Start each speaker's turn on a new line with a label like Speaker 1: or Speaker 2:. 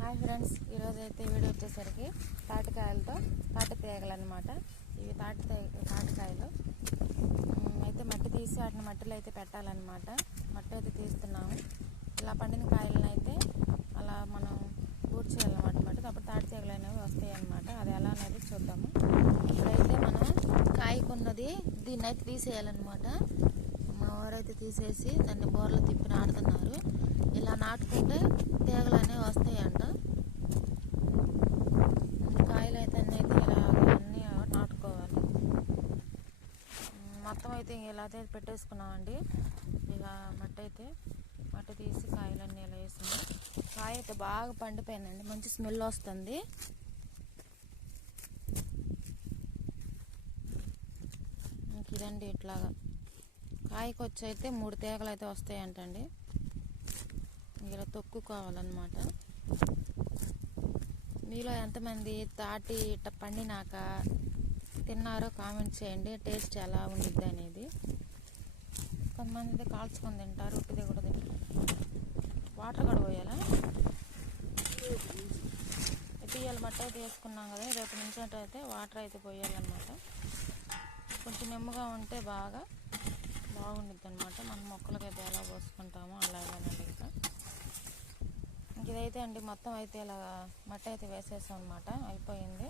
Speaker 1: Hi friends ఈరోజు అయితే video వచ్చేసరికి తాటికాయలతో తాటి తీగలు అనమాట ఇవి తాటి తాటికాయలు. అయితే మట్టి తీసి వాటిని మట్టిలో అయితే పెట్టాలన్నమాట. మట్టి అయితే తీస్తున్నాము. ఇలా పండిన కాయలను అయితే అలా మనం ఊడ్చేయాలన్నమాట మట్టి అప్పుడు తాటి తీగలు అనేవి వస్తాయి అన్నమాట అది ఎలా అనేది చూద్దాము. ఇప్పుడైతే మనం కాయకున్నది దీన్ని అయితే తీసేయాలన్నమాట. మా వారైతే తీసేసి దాన్ని బోర్లు తిప్పి నాటుతున్నారు. ఇలా నాటుకుంటే తీగలు అనేవి వస్తాయంట కాయలు అయితే అన్నీ అయితే ఇలా అన్నీ నాటుకోవాలి ఉమ్, మొత్తం అయితే ఎలా అయితే పెట్టేసుకున్నామండి. ఇక మట్టి అయితే మట్టి తీసి కాయలన్నీ ఇలా వేసింది కాయ అయితే బాగా పండిపోయిందండి మంచి స్మెల్ వస్తుంది. ఇంక ఇదండి ఇట్లాగా. కాయకు వచ్చి అయితే మూడు తీగలు అయితే వస్తాయంటండి ఇలా తొక్కుకోవాలన్నమాట. మీలో ఎంతమంది తాటి ఇట్ట పండినాక తిన్నారో కామెంట్ చేయండి టేస్ట్ ఎలా ఉండిద్ది అనేది. కొంతమంది అయితే కాల్చుకొని తింటారు ఉట్టిది కూడా తింటారు. వాటర్ కూడా పోయాలా? ఇటీవల మట్ట అయితే వేసుకున్నాం కదా రేపు నుంచి అయితే వాటర్ అయితే పోయాలన్నమాట. కొంచెం నెమ్మగా ఉంటే బాగా బాగుండిద్ది అనమాట మన మొక్కలకి అయితే ఎలా పోసుకుంటామో అలాగేనండి ఇంకా. ఇంక ఇదైతే అండి మొత్తం అయితే ఇలా మట్ట అయితే వేసేసాం అనమాట అయిపోయింది.